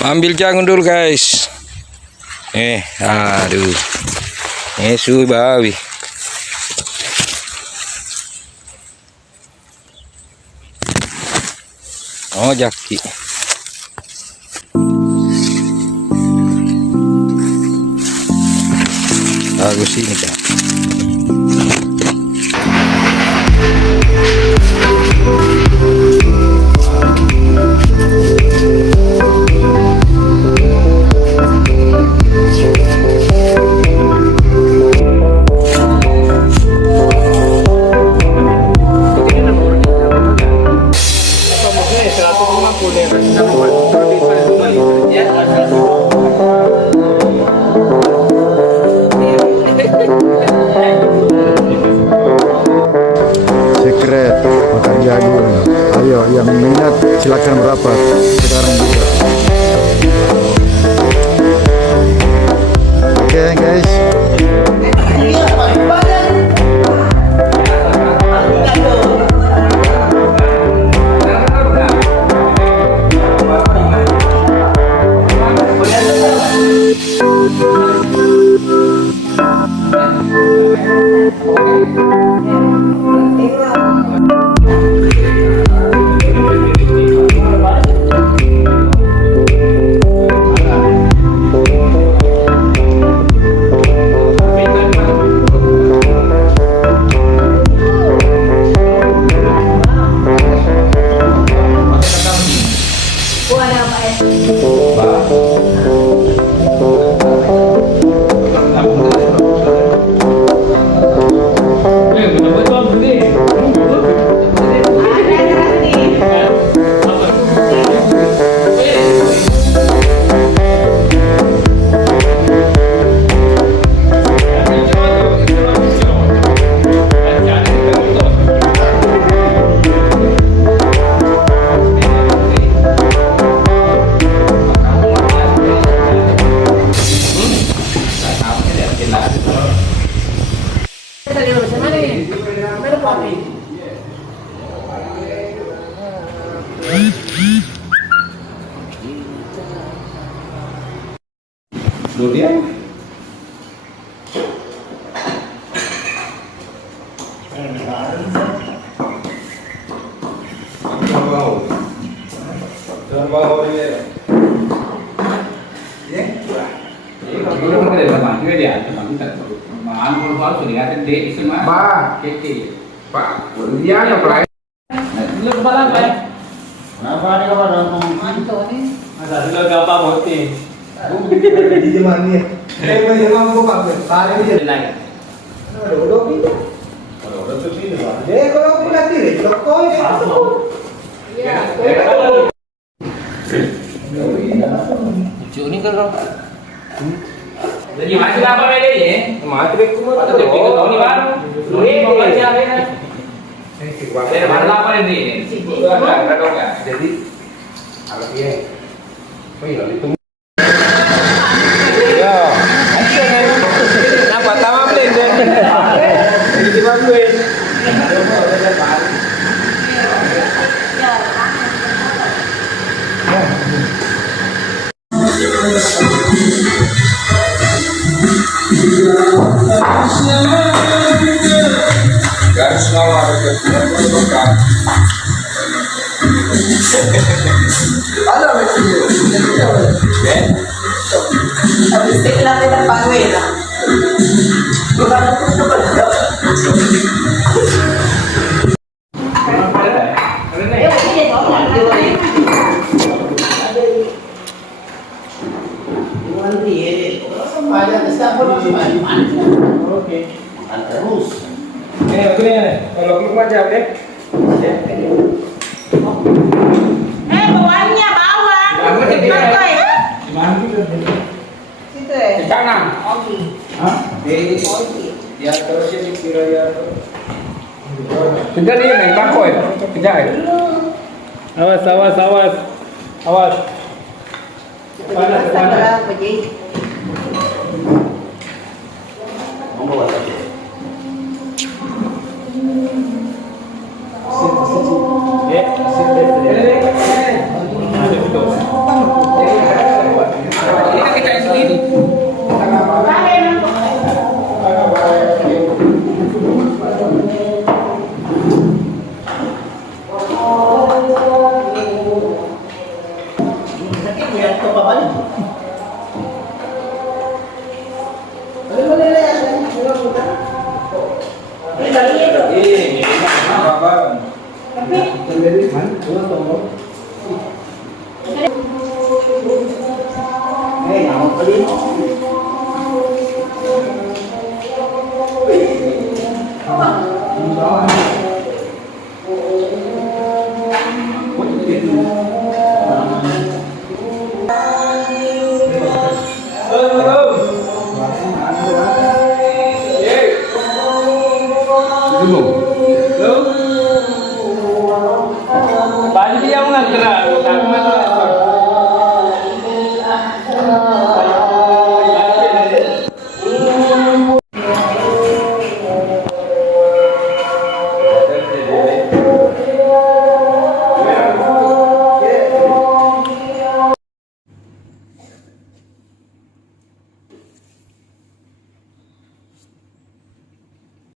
Ambil jangan dulu guys. Aduh. Suwi bawi. Oh jaki. Bagus ini kan. Secret makan jagung. Ayo yang minat silakan merapat sekarang juga. Oke guys. Kemudian jadi masih apa beda ya? Mati kumur atau jadi tahun ini baru. Ini mau baca apa ya? Ada mana apa ini? Ada dong ya. Jadi apa dia? Itu. Ya, apa tahu apa ini? Ini bagus. Garis bawah ada kebutuhan. Ada Habis itu kita terpanggil lah. Bukan aku coba. Kalau keluar aja deh. Bawahnya bawah. Situ ya. Di kanan. Oke. Ya terus ini kira ya. Sudah nih naik bangkoi. Kejar. Awas, awas, awas. Awas. Panas, panas. Ya, ito pa ba? Balik dia mengagerak,